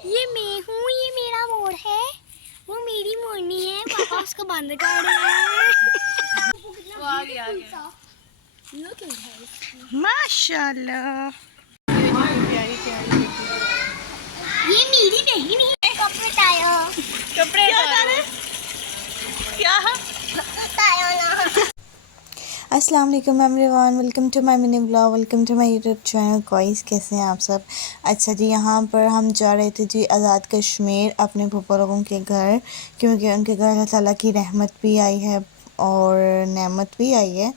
ये मैं हूँ, ये मेरा मोर है, वो मेरी मोरनी है, पापा उसको बंद कर रहे हैं। वो आ गया माशाल्लाह। ये मेरी बहन है। कपड़े टायो, कपड़े क्या अस्सलाम वालेकुम everyone, welcome to my mini blog, welcome to my YouTube channel. Guys कैसे हैं आप सब? अच्छा जी, यहाँ पर हम जा रहे थे जी आज़ाद कश्मीर अपने फूफा लोगों के घर, क्योंकि उनके घर अल्लाह ताला की रहमत भी आई है और नेमत भी आई है।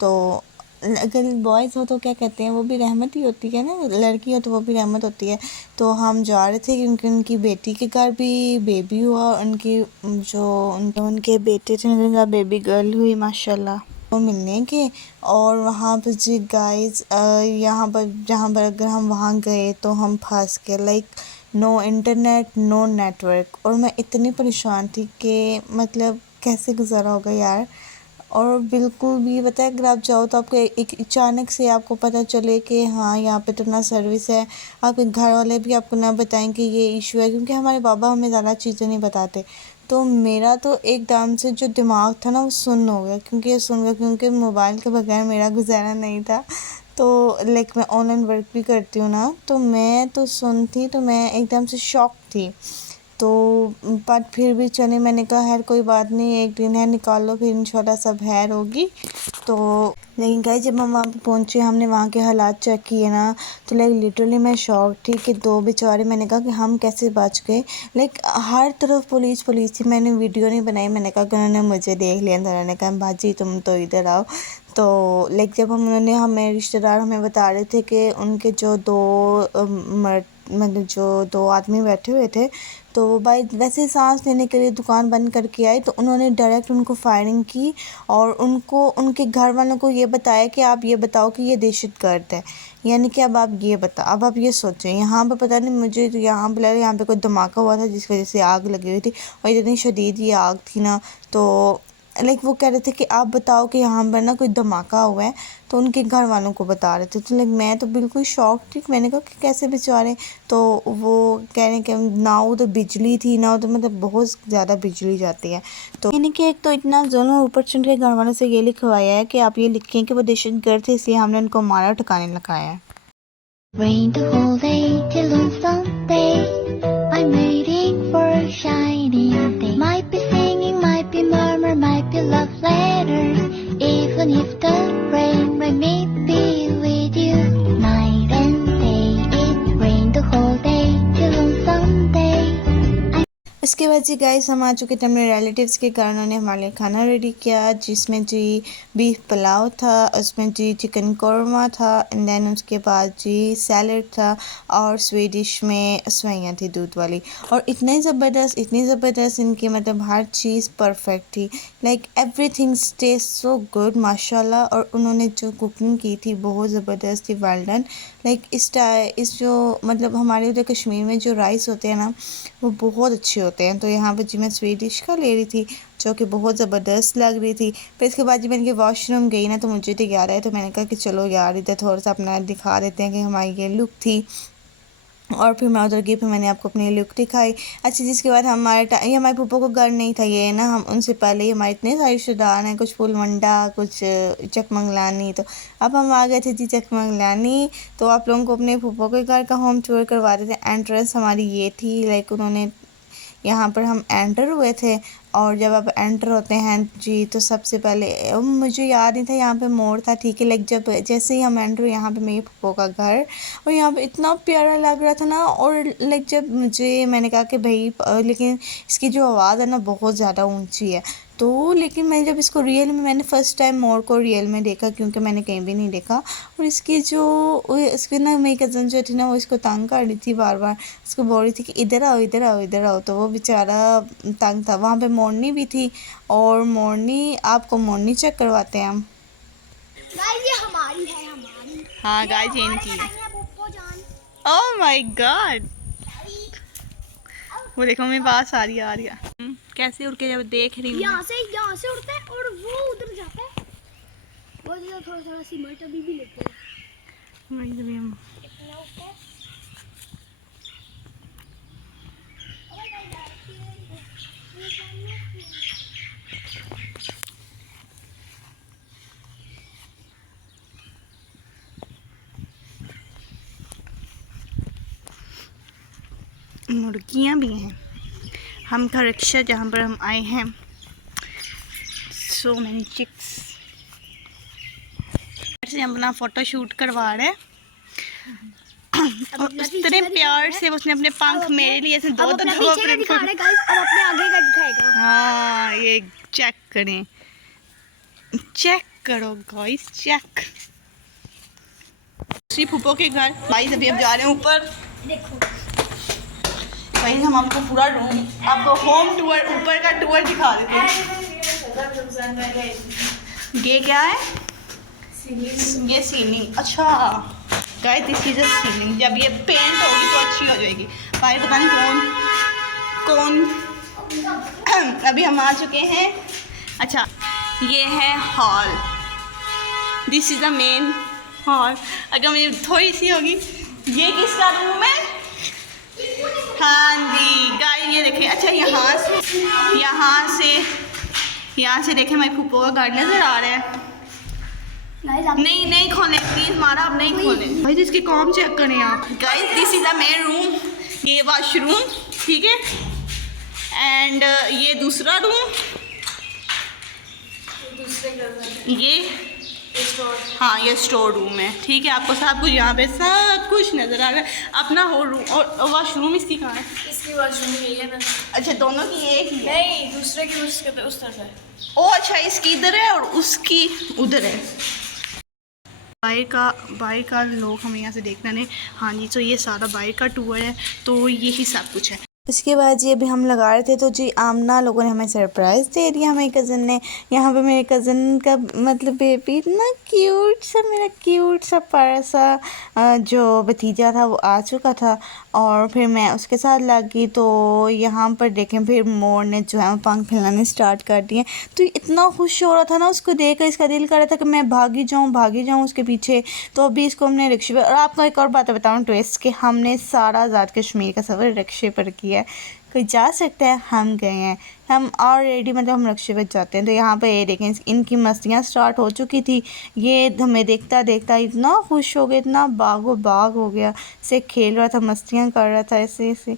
तो अगर बॉयज़ हो तो क्या कहते हैं, वो भी रहमत ही होती है ना, लड़की हो तो वो भी रहमत होती है। तो हम जा रहे थे क्योंकि उनकी बेटी के घर भी बेबी हुआ, उनकी जो उनके बेटे थे उनका बेबी गर्ल हुई माशाल्लाह को मिलने के। और वहाँ पर जी गाइस, यहाँ पर जहाँ पर अगर हम वहाँ गए तो हम फंस गए, like no internet no network. और मैं इतनी परेशान थी कि मतलब कैसे गुजारा होगा यार। और बिल्कुल भी पता है, अगर आप जाओ तो आपको एक अचानक से आपको पता चले कि हाँ यहाँ पे तो ना सर्विस है, आपके घर वाले भी आपको ना बताएं कि ये इशू है, क्योंकि हमारे बाबा हमें ज़्यादा चीज़ें नहीं बताते। तो मेरा तो एकदम से जो दिमाग था ना वो सुन्न हो गया, क्योंकि मोबाइल के बगैर मेरा गुजारा नहीं था। तो लाइक मैं ऑनलाइन वर्क भी करती हूँ ना, तो मैं तो सुन थी, तो मैं एकदम से शॉक थी। तो बट फिर भी चले, मैंने कहा खैर कोई बात नहीं, एक दिन है निकाल लो, फिर इंशाल्लाह सब खैर होगी। तो लेकिन गाइस जब हम वहाँ पे पहुँचे, हमने वहाँ के हालात चेक किए ना, तो लाइक लिटरली मैं शॉक थी कि दो बेचारे, मैंने कहा कि हम कैसे बच गए। लाइक हर तरफ पुलिस पुलिस थी। मैंने वीडियो नहीं बनाई, मैंने कहा कि उन्होंने मुझे देख लिया, तो उन्होंने कहा बाजी तुम तो इधर आओ। तो लाइक जब उन्होंने, हमें रिश्तेदार हमें बता रहे थे कि उनके जो दो मतलब जो दो आदमी बैठे हुए थे, तो वो भाई वैसे सांस लेने के लिए दुकान बंद करके आए, तो उन्होंने डायरेक्ट उनको फायरिंग की और उनको उनके घर वालों को ये बताया कि आप ये बताओ कि ये दहशतगर्द है। यानी कि अब आप ये बताओ, अब आप ये सोचें, यहाँ पे पता नहीं, मुझे तो यहाँ पे लगा यहाँ पे कोई धमाका हुआ था जिस वजह से आग लगी हुई थी, और इतनी शदीद ये आग थी ना। तो लाइक वो कह रहे थे कि आप बताओ कि यहाँ पर ना कोई धमाका हुआ है, तो उनके घर वालों को बता रहे थे। तो लाइक मैं तो बिल्कुल शॉक थी, मैंने कहा कि कैसे बेचारे। तो वो कह रहे हैं कि ना उधर बिजली थी ना उधर, मतलब बहुत ज़्यादा बिजली जाती है। तो यानी कि एक तो इतना जुल्म, ऊपर से उनके घर वालों से ये लिखवाया है कि आप ये लिखें कि वो दहशतगर्द थे, इसलिए हमने उनको मारा ठिकाने लगाया है। Rain the whole day till on Sunday. I'm waiting for a shining day. Might be singing, might be murmur, might be love letters. Even if the rain may be with you night and day. It rained the whole day till on Sunday. इसके बाद जी guys हम आ चुके थे अपने relatives के घर। उन्होंने हमारे लिए खाना रेडी किया, जिसमें जी बीफ पुलाव था, उसमें जी चिकन कौरमा था, एंड देन उसके बाद जी सैलड था, और स्वीडिश में सवैयाँ थी दूध वाली। और इतनी ज़बरदस्त इनकी, मतलब हर चीज़ परफेक्ट थी, like everything taste so good माशाल्लाह। और उन्होंने जो कुकिंग की थी बहुत ज़बरदस्त थी, वेल डन। लाइक इस जो मतलब हमारे उधर कश्मीर में जो राइस होते हैं ना, वो बहुत अच्छे होते हैं। तो यहाँ पे जी मैं स्वीट डिश का ले रही थी, जो कि बहुत ज़बरदस्त लग रही थी। फिर इसके बाद जी मैंने वॉशरूम गई ना, तो मुझे तो याद आया, तो मैंने कहा कि चलो यार इधर थोड़ा सा अपना दिखा देते हैं कि हमारी ये लुक थी। और फिर मैं उधर गई, फिर मैंने आपको अपनी लुक दिखाई। अच्छा, जिसके बाद ये हमारे पप्पो को घर नहीं था, ये ना हम उनसे पहले ही हमारे इतने सारे रिश्तेदार हैं, कुछ फूलवंडा, कुछ चकमंगलानी। तो अब हम आ गए थे जी चकमंगलानी। तो आप लोगों को अपने पप्पो के घर का होम टूर करवा देते हैं। एंट्रेंस हमारी ये थी, लाइक उन्होंने यहाँ पर हम एंटर हुए थे। और जब आप एंटर होते हैं जी, तो सबसे पहले मुझे याद नहीं था यहाँ पे मोड़ था, ठीक है। लाइक जब जैसे ही हम एंटर हुए, यहाँ पे मेरे पप्पो का घर, और यहाँ पे इतना प्यारा लग रहा था ना। और लाइक जब मैंने कहा कि भाई लेकिन इसकी जो आवाज़ है ना बहुत ज़्यादा ऊंची है। तो लेकिन मैं जब इसको रियल में, मैंने फ़र्स्ट टाइम मोर को रियल में देखा, क्योंकि मैंने कहीं भी नहीं देखा। और इसकी ना मेरी कज़न जो थी ना, वो इसको तंग कर रही थी बार बार, उसको बोल रही थी कि इधर आओ इधर आओ इधर आओ। तो वो बेचारा तंग था। वहाँ पे मोरनी भी थी, और मोरनी, आपको मोरनी चेक करवाते हैं हम। ये हमारी है, हमारी। हाँ ये गाइस, ये हमारे इनकी है। भाई हैं पप्पो जान। ओह माय गॉड, वो देखो मेरे पास आ रही है। कैसे उड़ के जब देख रही हूँ यहाँ से उड़ता है और वो उधर जाता है। वो थोड़ा थोड़ा सीमेंट अभी भी लेते हैं। मैं। इतना उड़ता है। मुर्गियाँ भी हैं। हम का रिक्शा जहाँ पर हम आए हैं, सो मैनी चिक्स से हम अपना फ़ोटो शूट करवा रहे हैं। और इतने प्यार से उसने अपने पंख मेरे लिए ऐसे दो हाँ, ये चेक करें, चेक करो गाइस, चेक। श्री फूफो के घर गाइस, अभी हम जा रहे हैं ऊपर। देखो गाइस, हम आपको पूरा रूम, आपको होम टूर, ऊपर का टूर दिखा देते हैं। ये क्या है? ये सीलिंग। अच्छा guys, this is a ceiling. जब ये पेंट होगी तो अच्छी हो जाएगी। भाई पता नहीं कौन अभी हम आ चुके हैं। अच्छा, ये है hall, this is the main hall. अगर मेरी थोड़ी सी होगी, ये किसका रूम है? हाँ जी गाइस, ये देखें। अच्छा, यहाँ से देखें, मेरे फूफो का घर नजर आ रहा है। नहीं खोलें प्लीज, मारा अब नहीं खोलें भाई, इसके काम चेक करें आप। Guys, this is the main room, ये वॉशरूम, ठीक है। एंड ये दूसरा रूम, ये हाँ, ये स्टोर रूम है, ठीक है। आपको सब कुछ यहाँ पे सब कुछ नजर आ रहा है। अपना हो रूम और वॉशरूम इसकी कहाँ है? इसकी वॉशरूम यही है ना। अच्छा, दोनों की एक ही है? नहीं, दूसरे की उस तरफ है। ओ अच्छा, इसकी इधर है और उसकी उधर है। बाइक का लोग हमें यहाँ से देखना नहीं। हाँ जी, तो ये सारा बाइक का टूर है, तो यही सब कुछ है। इसके बाद जी अभी हम लगा रहे थे, तो जी आमना लोगों ने हमें सरप्राइज़ दे दिया, हमें कज़न ने। यहाँ पे मेरे कज़न का मतलब बेबी इतना क्यूट सा, मेरा क्यूट सा प्यारा सा जो भतीजा था वो आ चुका था, और फिर मैं उसके साथ लग गई। तो यहाँ पर देखें, फिर मोर ने जो है पंख फैलाने स्टार्ट कर दिए। तो इतना खुश हो रहा था ना उसको देख कर, इसका दिल कर रहा था कि मैं भागी जाऊँ उसके पीछे। तो अभी इसको हमने रिक्शे पर, और आपको एक और बात बताऊँ ट्विस्ट, कि हमने सारा आज़ाद कश्मीर का सफ़र रिक्शे पर किया। कोई जा सकता है, हम गए हैं, हम ऑलरेडी मतलब हम रिक्शे पे जाते हैं। तो यहाँ पे ये देखें, इनकी मस्तियाँ स्टार्ट हो चुकी थी। ये हमें देखता देखता इतना खुश हो गया, इतना बागो बाग हो गया, से खेल रहा था, मस्तियाँ कर रहा था ऐसे।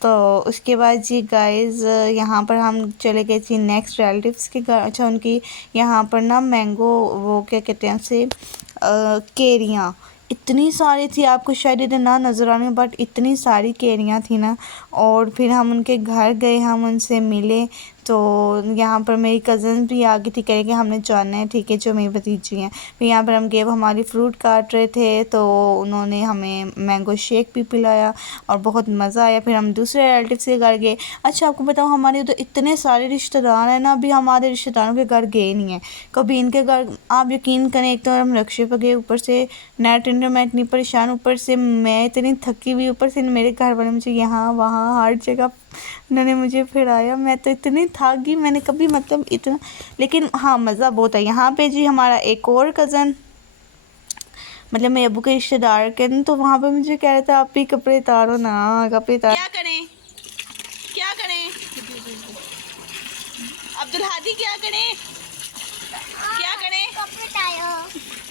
तो उसके बाद जी गाइस, यहाँ पर हम चले गए थे नेक्स्ट रिलेटिव्स के घर। अच्छा, उनकी यहाँ पर ना मैंगो, वो क्या कहते हैं उसे, केरियाँ इतनी सारी थी, आपको शायद इधर ना नज़र आने, बट इतनी सारी केरियाँ थी ना। और फिर हम उनके घर गए, हम उनसे मिले। तो यहाँ पर मेरी कज़न भी आ गई थी, कह कि हमने जाना है, ठीक है, जो मेरी भतीजी हैं। फिर यहाँ पर हम गए, वो हमारी फ्रूट काट रहे थे, तो उन्होंने हमें मैंगो शेक भी पिलाया और बहुत मज़ा आया। फिर हम दूसरे रिलेटिव्स के घर गए। अच्छा, आपको बताऊँ, हमारे उधर इतने सारे रिश्तेदार हैं ना, अभी हमारे रिश्तेदारों के घर गए नहीं हैं कभी। इनके घर आप यकीन करें, एक तो हम रिक्शे पर गए, ऊपर से नेट मैं इतनी परेशान, ऊपर से मैं इतनी थकी हुई, ऊपर से मेरे घर वाले मुझे यहाँ वहाँ हर जगह उन्होंने मुझे फिराया। मैं तो इतनी थक गई, मैंने कभी मतलब इतना, लेकिन हाँ मज़ा बहुत है यहाँ पे जी। हमारा एक और कज़न, मतलब मेरे अबू के रिश्तेदार के, तो वहाँ पे मुझे कह रहा था आप भी कपड़े उतारो ना, कपड़े उतारो। क्या करें अब्दुल हादी, क्या करें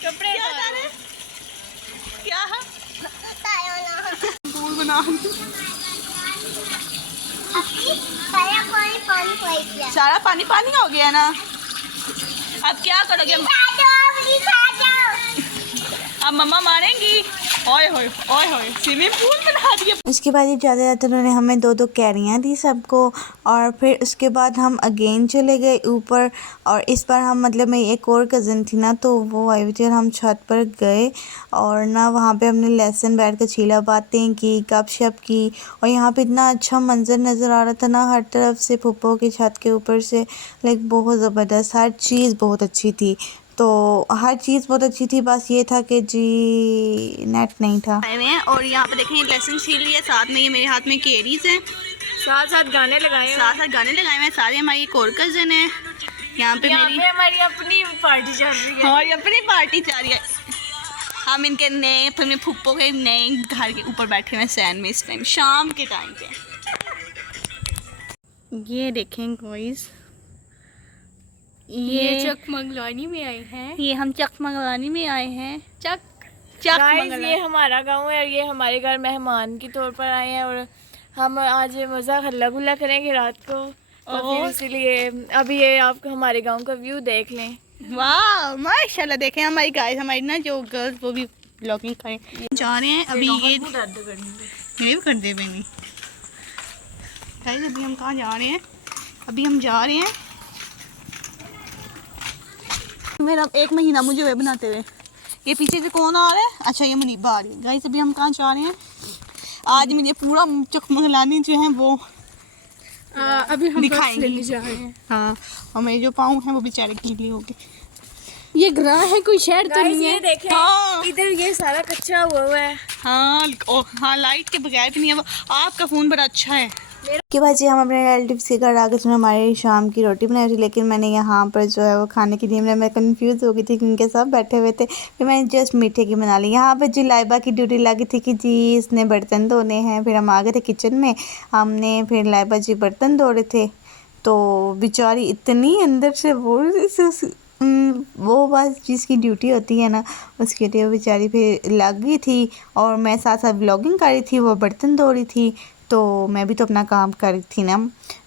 कपड़े उतारे, क्या फूल बना सारा पानी हो गया ना। अब क्या करोगे? अब मम्मा मारेंगी। ओए होए स्विमिंग पूल बना दिया। उसके बाद ज़्यादा उन्होंने हमें 2 कैरियाँ दी सबको, और फिर उसके बाद हम अगेन चले गए ऊपर। और इस बार हम मतलब मेरी एक और कज़न थी ना, तो वो आई हुई थी, और हम छत पर गए, और ना वहाँ पे हमने लेसन बैठ कर छीला बातें की, गपशप की। और यहाँ पे इतना अच्छा मंज़र नज़र आ रहा था ना हर तरफ से, फूफो की छत के ऊपर से, लाइक बहुत ज़बरदस्त, हर चीज़ बहुत अच्छी थी। तो हर चीज़ बहुत अच्छी थी, बस ये था कि जी नेट नहीं था। और यहाँ पे देखें लेसन छील लिया, साथ में ये मेरे हाथ में केरीज हैं, साथ गाने लगाए हैं। सारे हमारी एक और कज़न है यहाँ पे, हमारी अपनी पार्टी चल रही है। हम इनके नए, फिर मेरे फुप्पो के नए घर के ऊपर बैठे हुए सैन में, इस टाइम शाम के टाइम पे। ये देखें गाइस, ये चकमंगलानी में आए हैं। ये हम चकमंगलानी में आए हैं। गाइस, ये हमारा गांव है और ये हमारे घर मेहमान के तौर पर आए हैं, और हम आज मज़ा हल्ला गुल्ला करेंगे रात को, तो फिर इसीलिए अभी ये आप हमारे गांव का व्यू देख लें। वाह माशाल्लाह, देखें हमारी गाइस, हमारी ना जो गर्ल्स वो भी ब्लॉगिंग करें जा रहे हैं अभी। ये भी कर दे बेनी गाइस। अभी हम कहाँ जा रहे हैं? अभी हम जा रहे हैं, मेरा 1 महीना मुझे वे बनाते हुए। ये पीछे से कौन आ रहा है? अच्छा ये मनीबा आ रही है गाइस। अभी हम कहाँ जा रहे हैं? आज मुझे पूरा चकमलानी जो है वो अभी हम दिखाएंगे। लेने जा रहे हैं। हाँ, और मेरे जो पाँव हैं वो बेचारे गीले हो गए। ये ग्रां है, कोई शहर तो नहीं ये है। देखें, हाँ। इधर ये सारा कच्चा हुआ है। हाँ हाँ, लाइट के बगैर भी नहीं है वो। आपका फ़ोन बड़ा अच्छा है। के बाद जी हम अपने रिलेटिव्स के घर आ गए, हमारी शाम की रोटी बनाई थी, लेकिन मैंने यहाँ पर जो है वो खाने की टीम मैं कंफ्यूज हो गई थी क्योंकि सब बैठे हुए थे। फिर मैंने जस्ट मीठे की बना ली। यहाँ पर जी लाइबा की ड्यूटी लगी थी कि जी इसने बर्तन धोने हैं। फिर हम आ गए थे किचन में, हमने फिर लाइबा जी बर्तन धो रहे थे, तो बेचारी इतनी अंदर से वो बस जिसकी ड्यूटी होती है ना उसके लिए वो बेचारी फिर लग गई थी, और मैं साथ साथ ब्लॉगिंग कर रही थी, वो बर्तन धो रही थी, तो मैं भी तो अपना काम कर रही थी ना।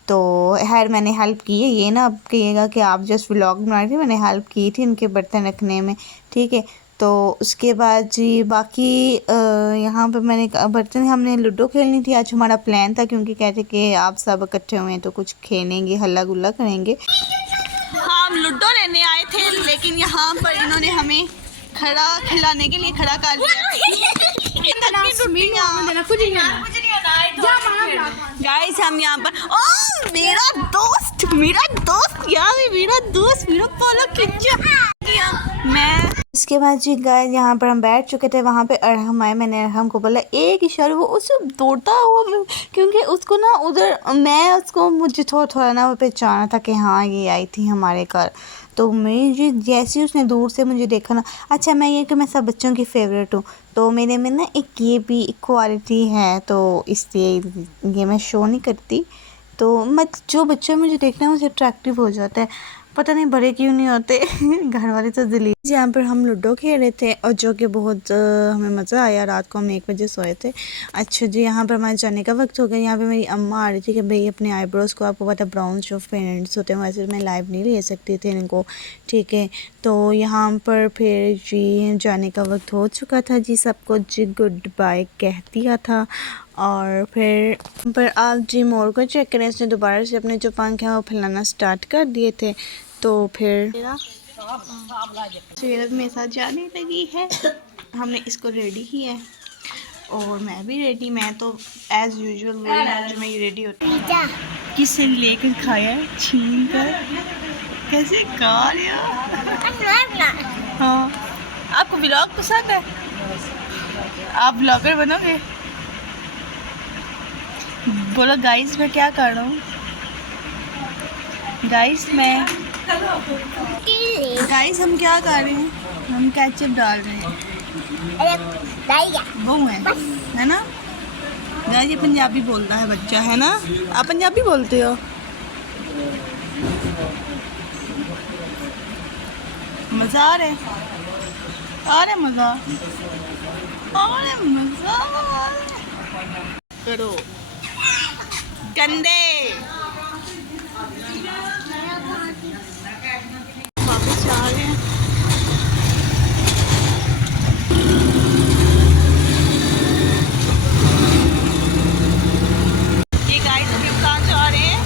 तो खैर मैंने हेल्प की है, ये ना अब कहिएगा कि आप जस्ट व्लॉग बना रही थी, मैंने हेल्प की थी इनके बर्तन रखने में, ठीक है। तो उसके बाद जी बाकी यहाँ पर मैंने बर्तन, हमने लूडो खेलनी थी। आज हमारा प्लान था क्योंकि कहते कि आप सब इकट्ठे हुए हैं तो कुछ खेलेंगे, हल्ला गुल्ला करेंगे। हम लूडो लेने आए थे, लेकिन यहाँ पर इन्होंने हमें खड़ा खिलाने के लिए खड़ा कर दिया। गाइस हम यहाँ पर, ओ मेरा दोस्त पोलो खिंचा मैं। इसके बाद जी गाइस यहाँ पर हम बैठ चुके थे, वहाँ पे अरहम आए। मैंने अरहम को बोला एक इशारा, वो उसे दौड़ता हुआ, क्योंकि उसको ना उधर मैं उसको मुझे थोड़ा ना वो पहचाना था कि हाँ ये आई थी हमारे घर। तो मैं जी जैसे ही उसने दूर से मुझे देखा ना, अच्छा मैं ये कि मैं सब बच्चों की फेवरेट हूँ, तो मेरे में ना एक ये भी इक्वालिटी है, तो इसलिए ये मैं शो नहीं करती। तो मत जो बच्चे मुझे देखना है मुझे अट्रैक्टिव हो जाता है, पता नहीं बड़े क्यों नहीं होते। घर वाले तो दिल्ली। यहाँ पर हम लूडो खेल रहे थे और जो कि बहुत हमें मज़ा आया। रात को हम 1 बजे सोए थे। अच्छा जी यहाँ पर हमारे जाने का वक्त हो गया। यहाँ पे मेरी अम्मा आ रही थी कि भाई अपने आईब्रोज़ को, आपको पता ब्राउन जो पेरेंट्स होते हैं वैसे मैं लाइव नहीं ले सकती थी इनको, ठीक है। तो यहाँ पर फिर जी जाने का वक्त हो चुका था जी, सबको जी गुड बाय कह दिया था। और फिर पर आप जी मोर को चेक करें, इसने दोबारा से अपने जो पंख हैं वो फैलाना स्टार्ट कर दिए थे। तो फिर सीरत मेरे साथ जाने लगी है, हमने इसको रेडी किया है और मैं भी रेडी। मैं तो एज़ यूजुअल जो मैं रेडी होती हूँ। किससे लेकर खाया है छीन कर, कैसे खा रहा। हाँ आपको व्लॉग पसंद है? आप व्लॉगर बनोगे? बोलो गाइस मैं क्या कर रहा हूँ। गाइस हम क्या कर रहे हैं, हम केचप डाल रहे हैं, वो है ना गाइस। ये पंजाबी बोलता है बच्चा, है ना? आप पंजाबी बोलते हो? मज़ा आ रहा है, मज़ा करो गंदे। वापस आ रहे हैं। ये गाइस अभी हम कहाँ जा रहे हैं?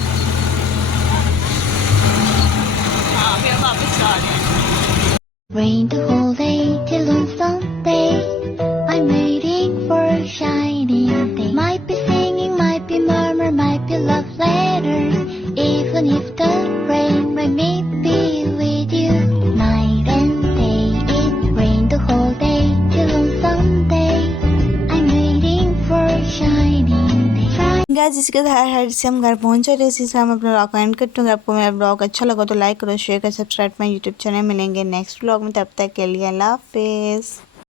हाँ फिर वापस आ रहे हैं। Rain the whole day till on Sunday. I'm waiting for a shining day. Might be singing, might be murmur, might be love letters. Even if the rain may be with you night and day. It rained the whole day till on Sunday. I'm waiting for a shining day. Guys इसके साथ से हम घर पहुंच रहे थे। इसी हम अपना ब्लॉग को एंड करते हैं। अगर आपको मेरा ब्लॉग अच्छा लगा तो लाइक करो, शेयर करो, सब्सक्राइब माय यूट्यूब चैनल। मिलेंगे नेक्स्ट ब्लॉग में, तब तक के लिए अल्लाह हाफिज़।